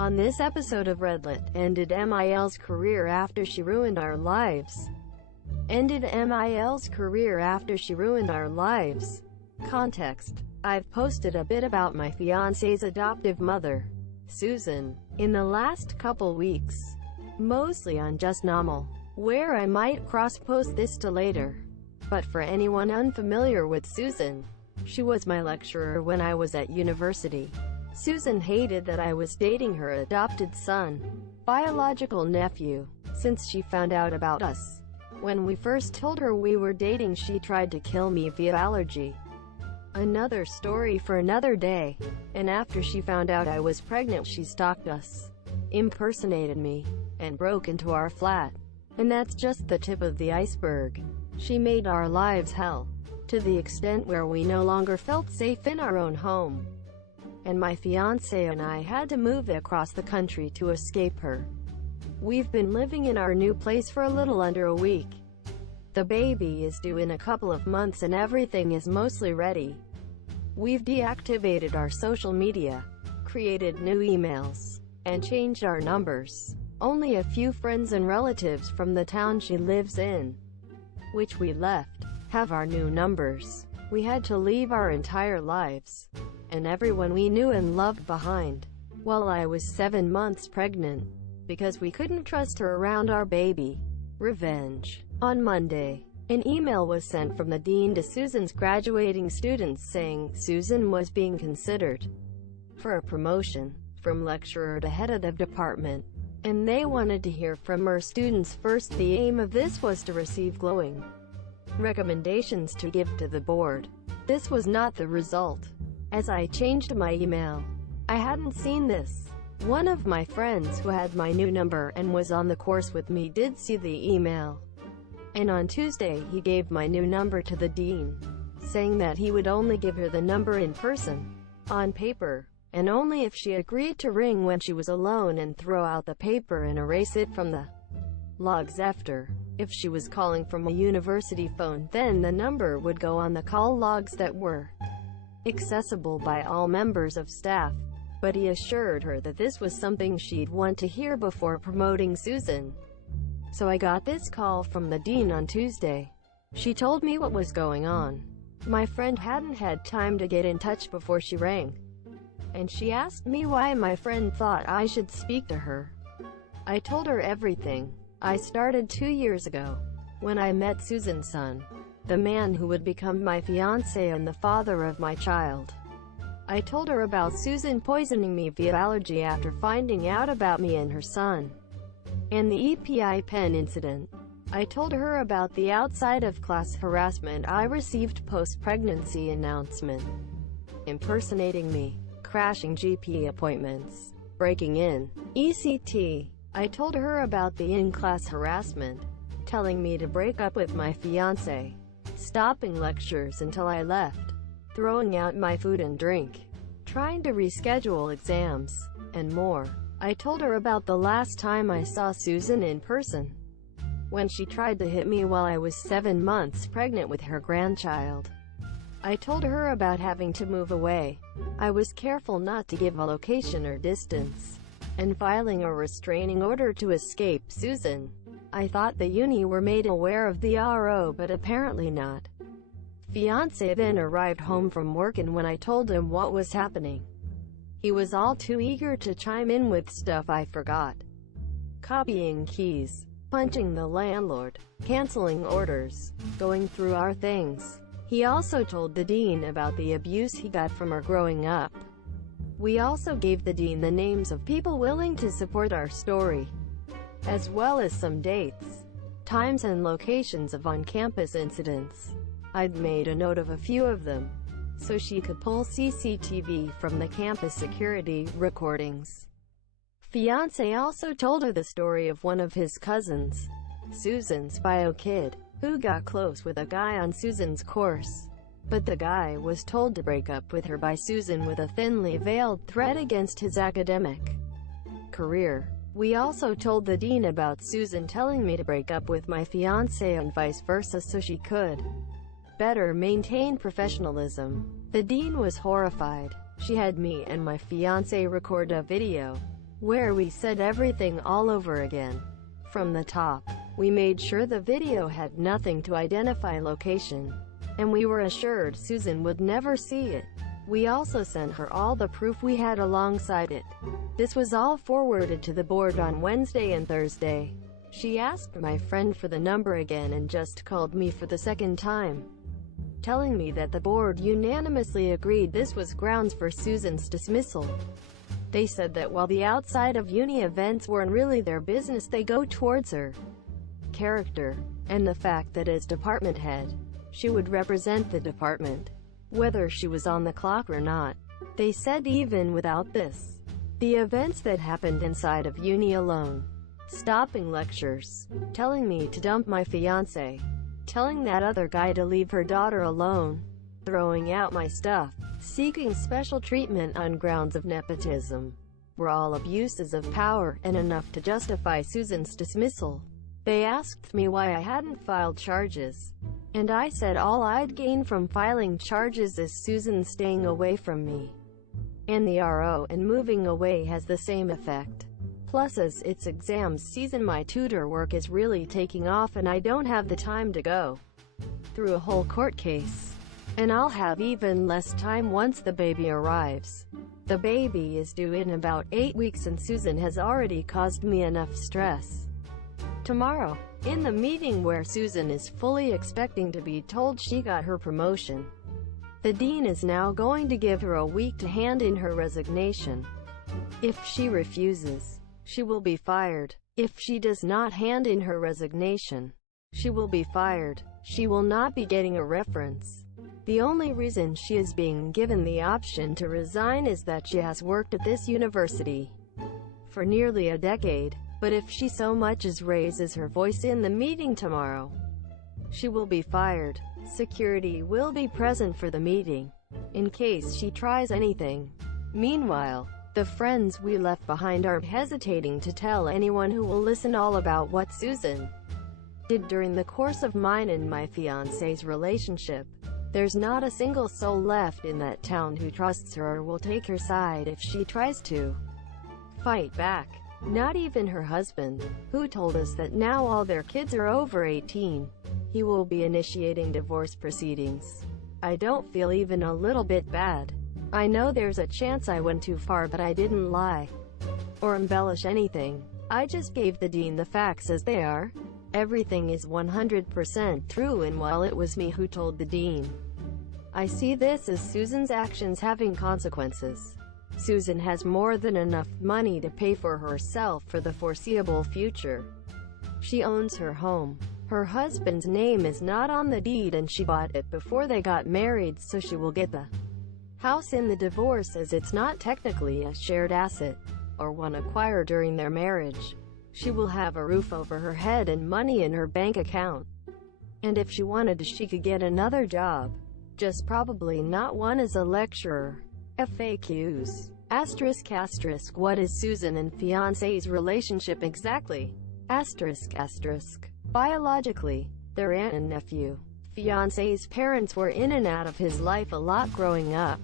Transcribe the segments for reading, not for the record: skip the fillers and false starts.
On this episode of Redlit, ended MIL's career after she ruined our lives. Ended MIL's career after she ruined our lives. Context: I've posted a bit about my fiancé's adoptive mother, Susan, in the last couple weeks. Mostly on Just Normal, where I might cross-post this to later. But for anyone unfamiliar with Susan, she was my lecturer when I was at university. Susan hated that I was dating her adopted son, biological nephew, since she found out about us. When we first told her we were dating, she tried to kill me via allergy. Another story for another day. And after she found out I was pregnant, she stalked us, impersonated me, and broke into our flat. And that's just the tip of the iceberg. She made our lives hell, to the extent where we no longer felt safe in our own home. And my fiancé and I had to move across the country to escape her. We've been living in our new place for a little under a week. The baby is due in a couple of months and everything is mostly ready. We've deactivated our social media, created new emails, and changed our numbers. Only a few friends and relatives from the town she lives in, which we left, have our new numbers. We had to leave our entire lives, and everyone we knew and loved behind, while I was 7 months pregnant, because we couldn't trust her around our baby. Revenge. On Monday, an email was sent from the dean to Susan's graduating students saying Susan was being considered for a promotion from lecturer to head of the department, and they wanted to hear from her students first. The aim of this was to receive glowing recommendations to give to the board. This was not the result. As I changed my email, I hadn't seen this. One of my friends who had my new number and was on the course with me did see the email. And on Tuesday he gave my new number to the dean, saying that he would only give her the number in person, on paper, and only if she agreed to ring when she was alone and throw out the paper and erase it from the logs after. If she was calling from a university phone, then the number would go on the call logs that were accessible by all members of staff. But he assured her that this was something she'd want to hear before promoting Susan. So I got this call from the dean on Tuesday. She told me what was going on. My friend hadn't had time to get in touch before she rang, and she asked me why my friend thought I should speak to her. I told her everything. I started 2 years ago, when I met Susan's son, the man who would become my fiancé and the father of my child. I told her about Susan poisoning me via allergy after finding out about me and her son, and the EpiPen incident. I told her about the outside-of-class harassment I received post-pregnancy announcement, impersonating me, crashing GP appointments, breaking in, ECT. I told her about the in-class harassment, telling me to break up with my fiancé, stopping lectures until I left, throwing out my food and drink, trying to reschedule exams, and more. I told her about the last time I saw Susan in person, when she tried to hit me while I was 7 months pregnant with her grandchild. I told her about having to move away. I was careful not to give a location or distance, and filing a restraining order to escape Susan. I thought the uni were made aware of the RO, but apparently not. Fiancé then arrived home from work, and when I told him what was happening, he was all too eager to chime in with stuff I forgot. Copying keys, punching the landlord, canceling orders, going through our things. He also told the dean about the abuse he got from her growing up. We also gave the dean the names of people willing to support our story, as well as some dates, times and locations of on-campus incidents. I'd made a note of a few of them, so she could pull CCTV from the campus security recordings. Fiancé also told her the story of one of his cousins, Susan's bio kid, who got close with a guy on Susan's course. But the guy was told to break up with her by Susan with a thinly veiled threat against his academic career. We also told the dean about Susan telling me to break up with my fiancé and vice versa so she could better maintain professionalism. The dean was horrified. She had me and my fiancé record a video where we said everything all over again. From the top, we made sure the video had nothing to identify location, and we were assured Susan would never see it. We also sent her all the proof we had alongside it. This was all forwarded to the board on Wednesday and Thursday. She asked my friend for the number again and just called me for the second time, telling me that the board unanimously agreed this was grounds for Susan's dismissal. They said that while the outside of uni events weren't really their business, they go towards her character, and the fact that as department head, she would represent the department, whether she was on the clock or not. They said even without this, the events that happened inside of uni alone, stopping lectures, telling me to dump my fiancé, telling that other guy to leave her daughter alone, throwing out my stuff, seeking special treatment on grounds of nepotism, were all abuses of power and enough to justify Susan's dismissal. They asked me why I hadn't filed charges, and I said all I'd gain from filing charges is Susan staying away from me, and the RO and moving away has the same effect. Plus, as it's exams season, my tutor work is really taking off and I don't have the time to go through a whole court case. And I'll have even less time once the baby arrives. The baby is due in about 8 weeks and Susan has already caused me enough stress. Tomorrow, in the meeting where Susan is fully expecting to be told she got her promotion, the dean is now going to give her a week to hand in her resignation. If she refuses, she will be fired. If she does not hand in her resignation, she will be fired. She will not be getting a reference. The only reason she is being given the option to resign is that she has worked at this university for nearly a decade. But if she so much as raises her voice in the meeting tomorrow, she will be fired. Security will be present for the meeting, in case she tries anything. Meanwhile, the friends we left behind aren't hesitating to tell anyone who will listen all about what Susan did during the course of mine and my fiancé's relationship. There's not a single soul left in that town who trusts her or will take her side if she tries to fight back. Not even her husband, who told us that now all their kids are over 18. He will be initiating divorce proceedings. I don't feel even a little bit bad. I know there's a chance I went too far, but I didn't lie or embellish anything. I just gave the dean the facts as they are. Everything is 100% true, and while it was me who told the dean, I see this as Susan's actions having consequences. Susan has more than enough money to pay for herself for the foreseeable future. She owns her home. Her husband's name is not on the deed and she bought it before they got married, so she will get the house in the divorce as it's not technically a shared asset or one acquired during their marriage. She will have a roof over her head and money in her bank account. And if she wanted to, she could get another job. Just probably not one as a lecturer. FAQs. Asterisk asterisk. What is Susan and fiancé's relationship exactly? Asterisk asterisk. Biologically, they're aunt and nephew. Fiancé's parents were in and out of his life a lot growing up,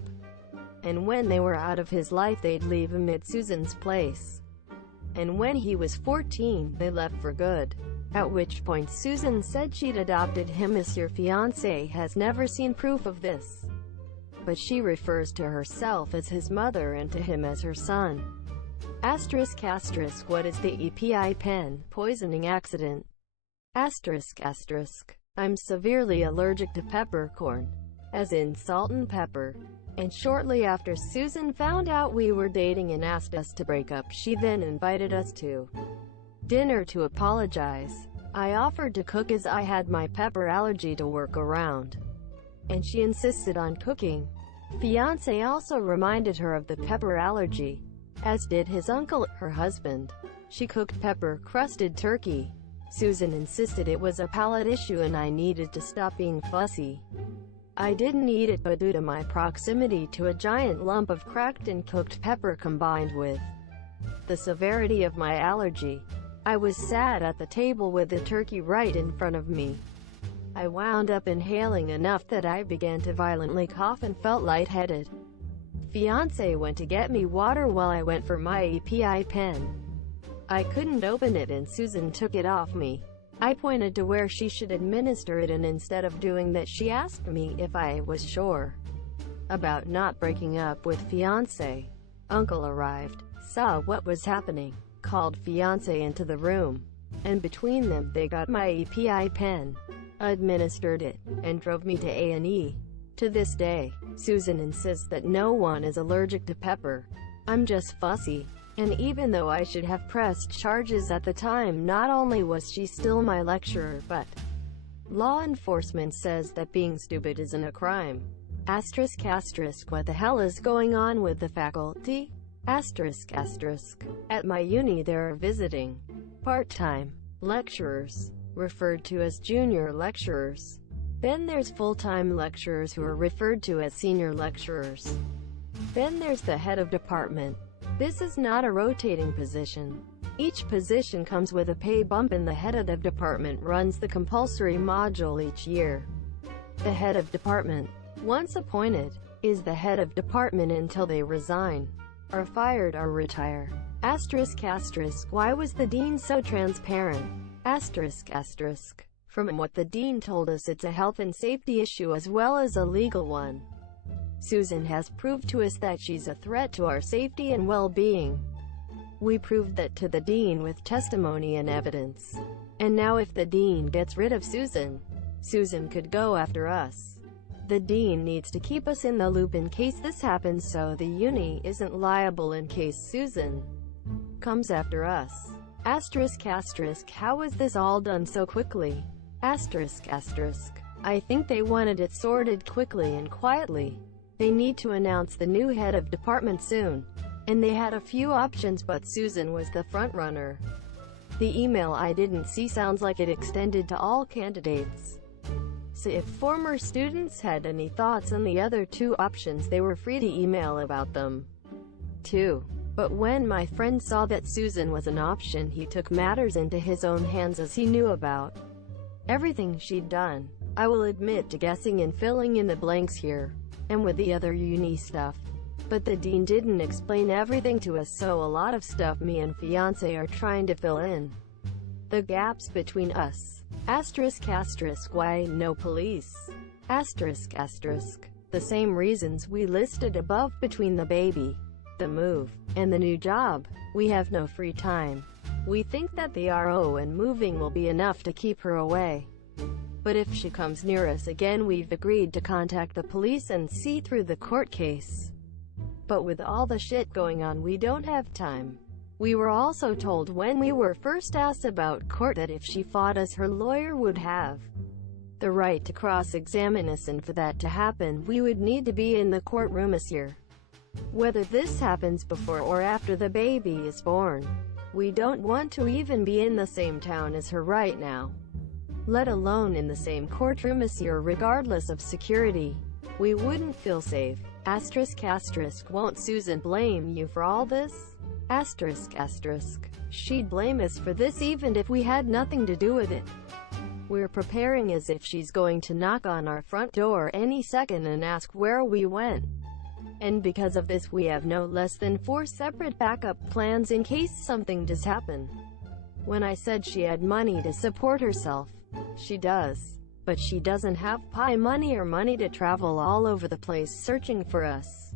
and when they were out of his life they'd leave him at Susan's place. And when he was 14, they left for good. At which point Susan said she'd adopted him. Your fiancé has never seen proof of this, but she refers to herself as his mother and to him as her son. Asterisk asterisk. What is the EPI poisoning accident? Asterisk asterisk. I'm severely allergic to peppercorn, as in salt and pepper. And shortly after Susan found out we were dating and asked us to break up, she then invited us to dinner to apologize. I offered to cook as I had my pepper allergy to work around, and she insisted on cooking. Fiancé also reminded her of the pepper allergy, as did his uncle, her husband. She cooked pepper-crusted turkey. Susan insisted it was a palate issue and I needed to stop being fussy. I didn't eat it, but due to my proximity to a giant lump of cracked and cooked pepper combined with the severity of my allergy, I was sat at the table with the turkey right in front of me. I wound up inhaling enough that I began to violently cough and felt lightheaded. fiance went to get me water while I went for my EPI pen. I couldn't open it and Susan took it off me. I pointed to where she should administer it, and instead of doing that she asked me if I was sure about not breaking up with fiance. Uncle arrived, saw what was happening, called fiance into the room, and between them they got my EPI pen, administered it, and drove me to A&E. To this day, Susan insists that no one is allergic to pepper. I'm just fussy. And even though I should have pressed charges at the time, not only was she still my lecturer, but law enforcement says that being stupid isn't a crime. Asterisk asterisk, what the hell is going on with the faculty? Asterisk asterisk. At my uni there are visiting part-time lecturers, referred to as junior lecturers. Then there's full-time lecturers who are referred to as senior lecturers. Then there's the head of department. This is not a rotating position. Each position comes with a pay bump, and the head of the department runs the compulsory module each year. The head of department, once appointed, is the head of department until they resign, are fired, or retire. Asterisk asterisk, why was the dean so transparent? Asterisk asterisk. From what the dean told us, it's a health and safety issue as well as a legal one. Susan has proved to us that she's a threat to our safety and well-being. We proved that to the dean with testimony and evidence. And now if the dean gets rid of Susan, Susan could go after us. The dean needs to keep us in the loop in case this happens, so the uni isn't liable in case Susan comes after us. Asterisk asterisk, how was this all done so quickly? Asterisk asterisk. I think they wanted it sorted quickly and quietly. They need to announce the new head of department soon, and they had a few options, but Susan was the front runner. The email I didn't see sounds like it extended to all candidates. So if former students had any thoughts on the other two options, they were free to email about them too. But when my friend saw that Susan was an option, he took matters into his own hands, as he knew about everything she'd done. I will admit to guessing and filling in the blanks here, and with the other uni stuff. But the dean didn't explain everything to us, so a lot of stuff me and fiance are trying to fill in the gaps between us. Asterisk asterisk, why no police? Asterisk asterisk. The same reasons we listed above. Between the baby, the move, and the new job, we have no free time. We think that the RO and moving will be enough to keep her away. But if she comes near us again, we've agreed to contact the police and see through the court case. But with all the shit going on, we don't have time. We were also told when we were first asked about court that if she fought us, her lawyer would have the right to cross-examine us, and for that to happen, we would need to be in the courtroom this year. Whether this happens before or after the baby is born, we don't want to even be in the same town as her right now, let alone in the same courtroom this year. Regardless of security, we wouldn't feel safe. Asterisk asterisk, won't Susan blame you for all this? Asterisk asterisk. She'd blame us for this even if we had nothing to do with it. We're preparing as if she's going to knock on our front door any second and ask where we went. And because of this, we have no less than 4 separate backup plans in case something does happen. When I said she had money to support herself, she does. But she doesn't have pie money or money to travel all over the place searching for us.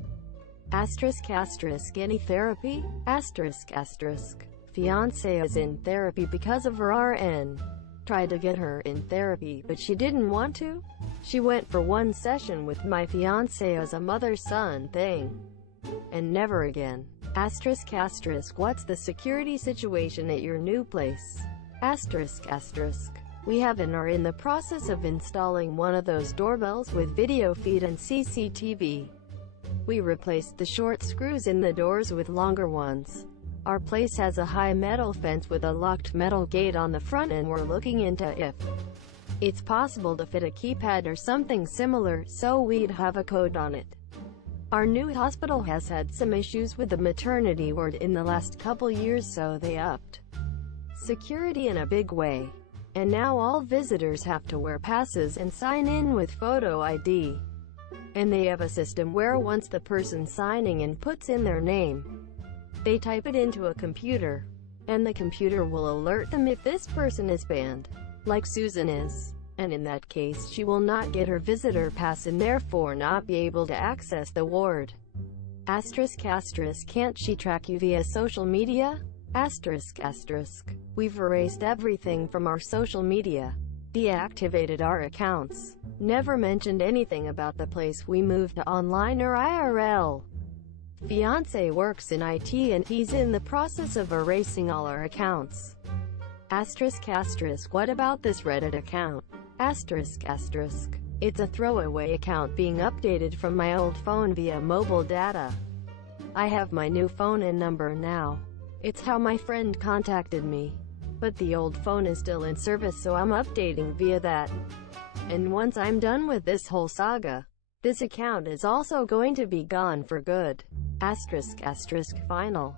Asterisk asterisk, any therapy? Asterisk asterisk. Fiance is in therapy because of her RN. Tried to get her in therapy, but she didn't want to. She went for 1 session with my fiance as a mother-son thing, and never again. Asterisk asterisk, what's the security situation at your new place? Asterisk asterisk. We have and are in the process of installing one of those doorbells with video feed and CCTV. We replaced the short screws in the doors with longer ones. Our place has a high metal fence with a locked metal gate on the front, and we're looking into if it's possible to fit a keypad or something similar, so we'd have a code on it. Our new hospital has had some issues with the maternity ward in the last couple years, so they upped security in a big way. And now all visitors have to wear passes and sign in with photo ID. And they have a system where once the person signing in puts in their name, they type it into a computer, and the computer will alert them if this person is banned, like Susan is. And in that case she will not get her visitor pass and therefore not be able to access the ward. Asterisk asterisk, can't she track you via social media? Asterisk asterisk, we've erased everything from our social media, deactivated our accounts, never mentioned anything about the place we moved to online or IRL. Fiancé works in IT and he's in the process of erasing all our accounts. Asterisk asterisk, what about this Reddit account? Asterisk asterisk, it's a throwaway account being updated from my old phone via mobile data. I have my new phone and number now. It's how my friend contacted me. But the old phone is still in service, so I'm updating via that. And once I'm done with this whole saga, this account is also going to be gone for good. Asterisk asterisk, final.